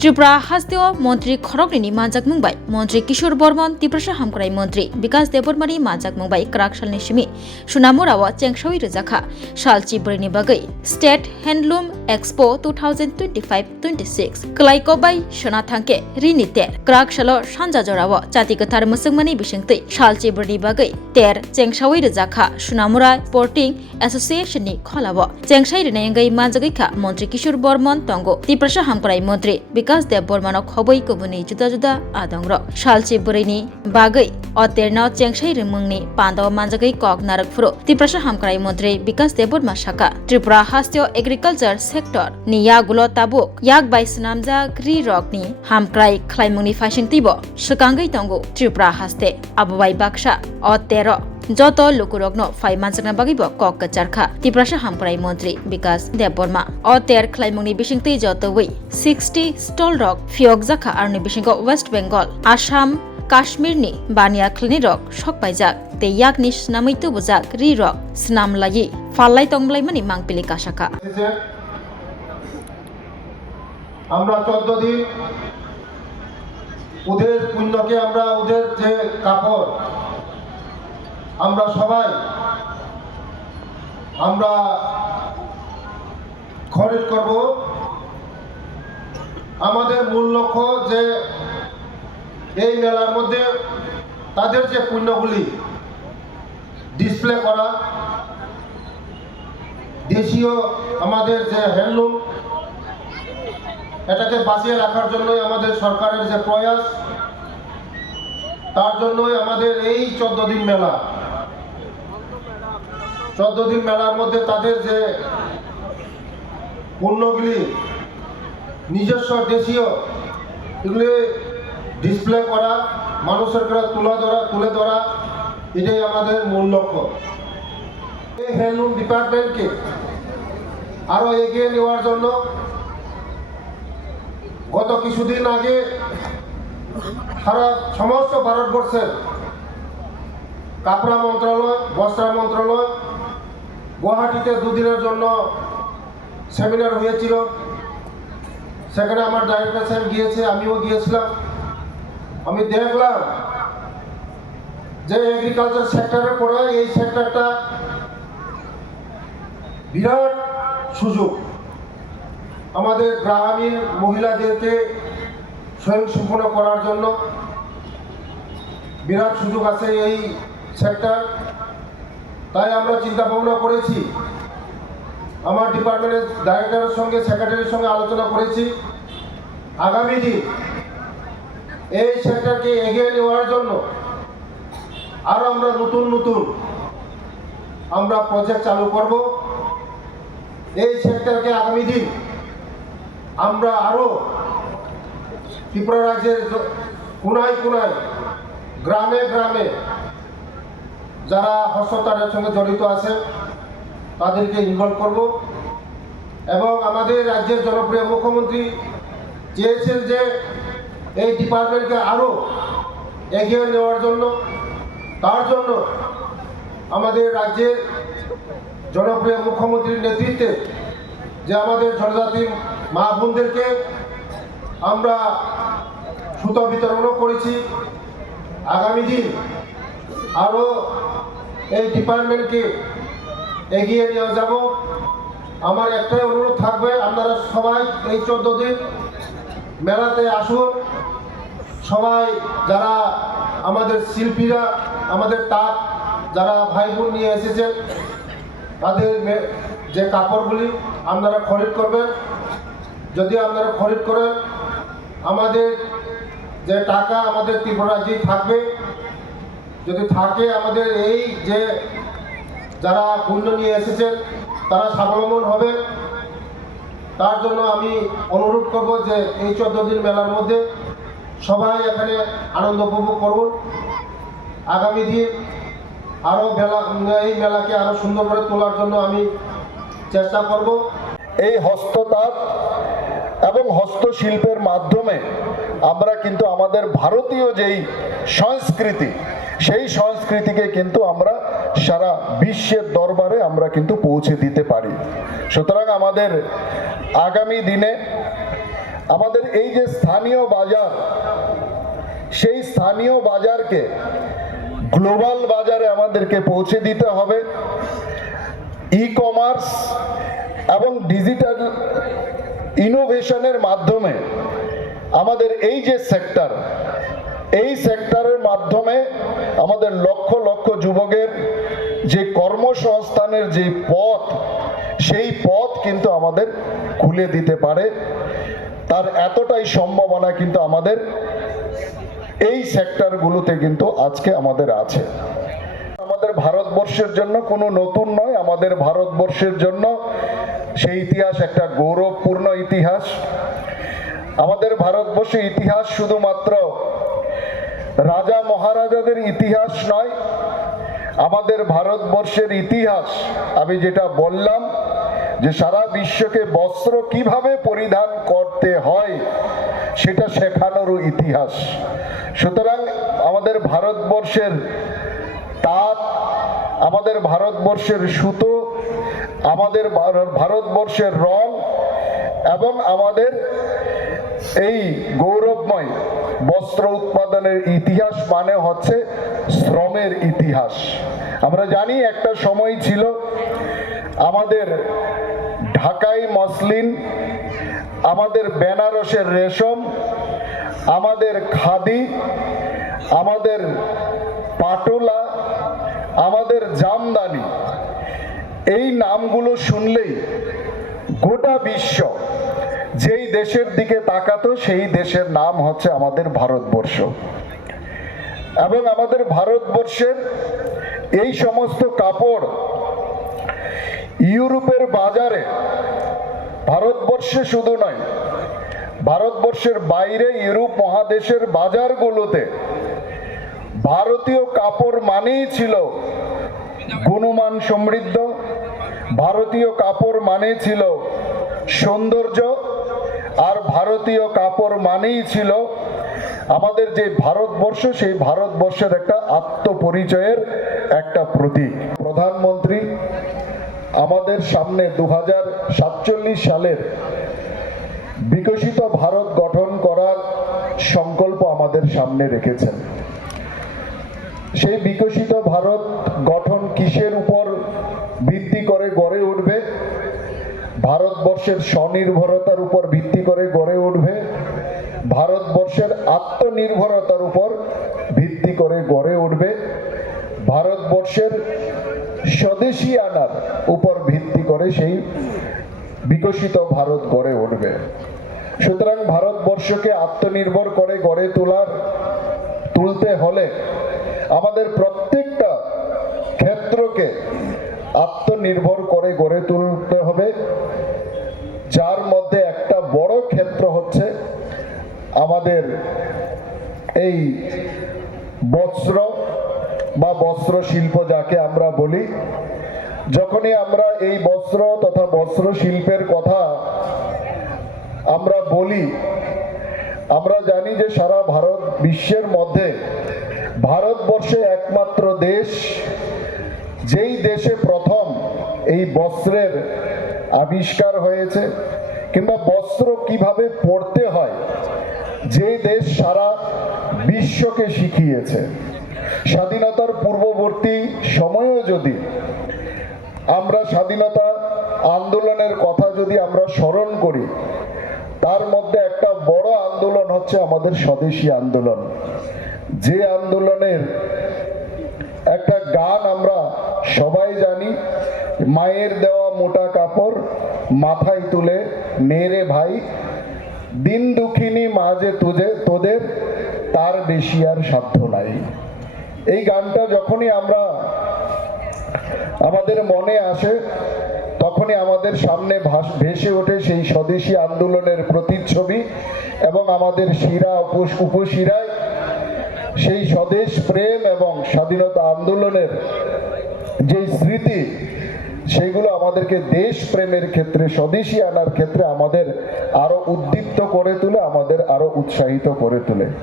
ত্রিপুরা হাস্তীয় মন্ত্রী খরগনি মানজাক মুংবাই মন্ত্রী কিশোর বর্মন ত্রিপুরা হামক্রাই মন্ত্রী বিকাশ দেববর্মানি মানজাক মুংবাই ক্রাক সালनि सिमि सुनामुराव चेंगसावि रोजाखा साल चिब्रैनि बागै स्टेट हैंडलूम एक्सपो 2025-26 क्लाइकोबाई सोना थांके रिनि तेर क्राक सालो सानजा जराव जाति गोथार मुसुंगमानि बिसिंतै साल चिब्रैनि बागै तेर चेंगसावि रोजाखा सुनामुरा स्पोर्टिंग एसोसिएशननि खलाव चेंगसाइ रिनायंगै मानजागैखा मन्त्री किशोर बर्मन तंगो त्रिपुरा हामक्राई मन्त्री बिकास देबबर्मानो खबै कुबुनि जुदा जुदा आदंग्र साल चिब्रैनि बागै अतेरनो चेंगसाइ रिमुंनि पान्दाव मानजागै कक नारकफुरो त्रिपुरा हामक्राई मन्त्री बिकास देबबर्मा साका त्रिपुरा हास्तीय एग्रिकल्चर सेक्टर नि यागुलो ताबुक याग बाइस नामजा ग्रि रकनि हामक्राई ख्लाइमुंनि फाइसिंतिबो सकांगै तंगो त्रिपुरा हास्ते आबुबाई बाक्सा अतेर যত লুকুরগ্ন ফাই মানজাকনা বাগিব কক কাচারখা ত্রিপুরা হামক্রাই মন্ত্রী বিকাশ দেববর্মা অতের খ্লাইমুংনি বিসিংতै যতই 60 স্টল রক ফিয়ক জাখা আরনি বিসিংগ ওয়েস্ট বেঙ্গল আসাম কাশ্মীরনি বানিয়া ख्लनि रक सकपाइजाक ते याकनि स्नामैतो बुजाक रि रक स्नामलायि फाल्लाइ तंब्लाइमानि मांगपिलि काशाखा আমরা 14 দিন ওদের পুণ্যকে আমরা ওদের যে কাপড় আমরা সবাই আমরা খরিদ করব আমাদের মূল লক্ষ্য যে এই মেলার মধ্যে তাদের যে পণ্যগুলি ডিসপ্লে করা দেশীয় আমাদের যে হ্যান্ডলুম এটাকে বাঁচিয়ে রাখার জন্যই আমাদের সরকারের যে প্রয়াস তার জন্যই আমাদের এই 14 দিন মেলা 14 দিন মেলার মধ্যে তাদের যে পণ্যগুলি নিজস্ব দেশীয় এগুলি ডিসপ্লে করা মানুষের কাছে তুলে ধরা এটাই আমাদের মূল লক্ষ্য এই হ্যান্ডলুম ডিপার্টমেন্টকে আরো এগিয়ে নেওয়ার জন্য গত কিছুদিন আগে সারা সমস্ত ভারতবর্ষের কাপড়া মন্ত্রণালয় বস্ত্র মন্ত্রণালয় গুয়াহাটিতে দুদিনের জন্য সেমিনার হয়েছিল সেখানে আমার ডাইরেক্টর সাহেব গিয়েছে আমিও গিয়েছিলাম আমি দেখলাম যে এগ্রিকালচার সেক্টরের পরে এই সেক্টরটা বিরাট সুযোগ আমাদের গ্রামীণ মহিলাদেরকে স্বয়ংসম্পূর্ণ করার জন্য বিরাট সুযোগ আছে এই সেক্টর তাই আমরা চিন্তা ভাবনা করেছি আমার ডিপার্টমেন্টের ডাইরেক্টরের সঙ্গে সেক্রেটারির সঙ্গে আলোচনা করেছি আগামী দিন এই সেক্টরকে এগিয়ে নেওয়ার জন্য আরো আমরা নতুন আমরা প্রজেক্ট চালু করব এই সেক্টরকে আগামী দিন আমরা আরো ত্রিপুরা রাজ্যের কোনায় গ্রামে যারা হস্ততাঁতের সঙ্গে জড়িত আছে তাদেরকে ইনভলভ করব এবং আমাদের রাজ্যের জনপ্রিয় মুখ্যমন্ত্রী চেয়েছেন যে এই ডিপার্টমেন্টকে আরো এগিয়ে নেওয়ার জন্য তার জন্য আমাদের রাজ্যের জনপ্রিয় মুখ্যমন্ত্রীর নেতৃত্বে যে আমাদের জনজাতি মা বোনদেরকে আমরা সুতো বিতরণও করেছি আগামী দিন আরো এই ডিপার্টমেন্টকে এগিয়ে নিয়ে যাব আমার একটাই অনুরোধ থাকবে আপনারা সবাই এই 14 দিন মেলাতে আসুন সবাই যারা আমাদের শিল্পীরা আমাদের তাঁত যারা ভাই বোন নিয়ে এসেছেন তাদের যে কাপড়গুলি আপনারা খরিদ করবেন যদি আপনারা খরিদ করেন আমাদের যে টাকা আমাদের ত্রিপুরা রাজ্যেই থাকবে যদি থাকে আমাদের এই যে যারা পণ্য নিয়ে এসেছেন তারা স্বাবলম্বন হবে তার জন্য আমি অনুরোধ করব যে এই 14 দিন মেলার মধ্যে সবাই এখানে আনন্দ উপভোগ করুন আগামী দিন আরো এই মেলাকে আরো সুন্দর করে তোলার জন্য আমি চেষ্টা করব এই হস্ততাঁত এবং হস্তশিল্পের মাধ্যমে আমরা কিন্তু আমাদের ভারতীয় যেই সংস্কৃতি সেই সংস্কৃতিকে কিন্তু আমরা সারা বিশ্বের দরবারে আমরা কিন্তু পৌঁছে দিতে পারি। সুতরাং আমাদের আগামী দিনে আমাদের এই যে স্থানীয় বাজার, সেই স্থানীয় বাজারকে গ্লোবাল বাজারে আমাদেরকে পৌঁছে দিতে হবে। ই কমার্স এবং ডিজিটাল ইনোভেশনের মাধ্যমে আমাদের এই যে সেক্টর, এই সেক্টরের মাধ্যমে আমাদের লক্ষ লক্ষ যুবকের যে কর্মসংস্থানের যে পথ, সেই পথ কিন্তু আমাদের খুলে দিতে পারে। তার এতটাই সম্ভাবনা কিন্তু আমাদের এই সেক্টরগুলোতে কিন্তু আজকে আমাদের আছে। আমাদের ভারতবর্ষের জন্য কোনো নতুন নয়, আমাদের ভারতবর্ষের জন্য সেই ইতিহাস একটা গৌরবপূর্ণ ইতিহাস। আমাদের ভারতবর্ষের ইতিহাস শুধুমাত্র রাজা মহারাজাদের ইতিহাস নয়, আমাদের ভারতবর্ষের ইতিহাস আমি যেটা বললাম যে সারা বিশ্বকে বস্ত্র কিভাবে পরিধান করতে হয় সেটা শেখানোরও ইতিহাস। সুতরাং আমাদের ভারতবর্ষের তাঁত, আমাদের ভারতবর্ষের সুতো, আমাদের ভারতবর্ষের রং এবং আমাদের এই গৌরবময় বস্ত্র উৎপাদনের ইতিহাস মানে হচ্ছে শ্রমের ইতিহাস। আমরা জানি একটা সময় ছিল আমাদের ঢাকাই মসলিন, আমাদের বেনারসের রেশম, আমাদের খাদি, আমাদের পাটোলা, আমাদের জামদানি, এই নামগুলো শুনলেই গোটা বিশ্ব যেই দেশের দিকে তাকাতো সেই দেশের নাম হচ্ছে আমাদের ভারতবর্ষ। এবং আমাদের ভারতবর্ষের এই সমস্ত কাপড় ইউরোপের বাজারে, ভারতবর্ষে শুধু নয়, ভারতবর্ষের বাইরে ইউরোপ মহাদেশের বাজারগুলোতে ভারতীয় কাপড় মানেই ছিল গুণমান সমৃদ্ধ, ভারতীয় কাপড় মানে ছিল সৌন্দর্য, আর ভারতীয় কাপড় মানেই ছিল আমাদের যে ভারতবর্ষ, সেই ভারতবর্ষের একটা আত্মপরিচয়ের একটা প্রতীক। প্রধানমন্ত্রী আমাদের সামনে 2047 সালের বিকশিত ভারত গঠন করার সংকল্প আমাদের সামনে রেখেছেন। সেই বিকশিত ভারত গঠন কিসের উপর ভিত্তি করে গড়ে উঠবে? ভারতবর্ষের স্বনির্ভরতার উপর ভিত্তি করে গড়ে উঠবে, ভারতবর্ষের আত্মনির্ভরতার উপর ভিত্তি করে গড়ে উঠবে, ভারতবর্ষের স্বদেশী আনার উপর ভিত্তি করে সেই বিকশিত ভারত গড়ে উঠবে। সুতরাং ভারতবর্ষকে আত্মনির্ভর করে গড়ে তুলতে হলে আমাদের প্রত্যেকটা ক্ষেত্রকে আত্মনির্ভর করে গড়ে তুলতে হবে, যার মধ্যে একটা বড় ক্ষেত্র হচ্ছে আমাদের এই বস্ত্র বা বস্ত্র শিল্প, যাকে আমরা বলি। যখনই আমরা এই বস্ত্র তথা বস্ত্র শিল্পের কথা আমরা বলি, আমরা জানি যে সারা ভারত বিশ্বের মধ্যে ভারতবর্ষে একমাত্র দেশ, যেই দেশে প্রথম এই বস্ত্রের আবিষ্কার হয়েছে, কিংবা বস্ত্র কিভাবে পরতে হয়, যে দেশ সারা বিশ্বকে শিখিয়েছে। স্বাধীনতার পূর্ববর্তী সময়েও যদি আমরা স্বাধীনতা আন্দোলনের কথা যদি আমরা স্মরণ করি, তার মধ্যে একটা বড় আন্দোলন হচ্ছে আমাদের স্বদেশী আন্দোলন। যে আন্দোলনের একটা গান আমরা সবাই জানি, মায়ের দেওয়া মোটা কাপড় মাথায় তুলে নেরে ভাই, দিন দুঃখিনী মা যে তোদের তার বেশি আর সাধ্য নাই। এই গানটা যখনই আমরা আমাদের মনে আসে, তখনই আমাদের সামনে ভেসে ওঠে সেই স্বদেশী আন্দোলনের প্রতিচ্ছবি, এবং আমাদের শিরা উপশিরায় সেই স্বদেশ প্রেম এবং স্বাধীনতা আন্দোলনের যে স্মৃতি, সেগুলো আমাদেরকে দেশ প্রেমের ক্ষেত্রে, স্বদেশী আনার ক্ষেত্রে আমাদের আরো উদ্দীপ্ত করে তোলে, আমাদের আরো উৎসাহিত করে তোলে।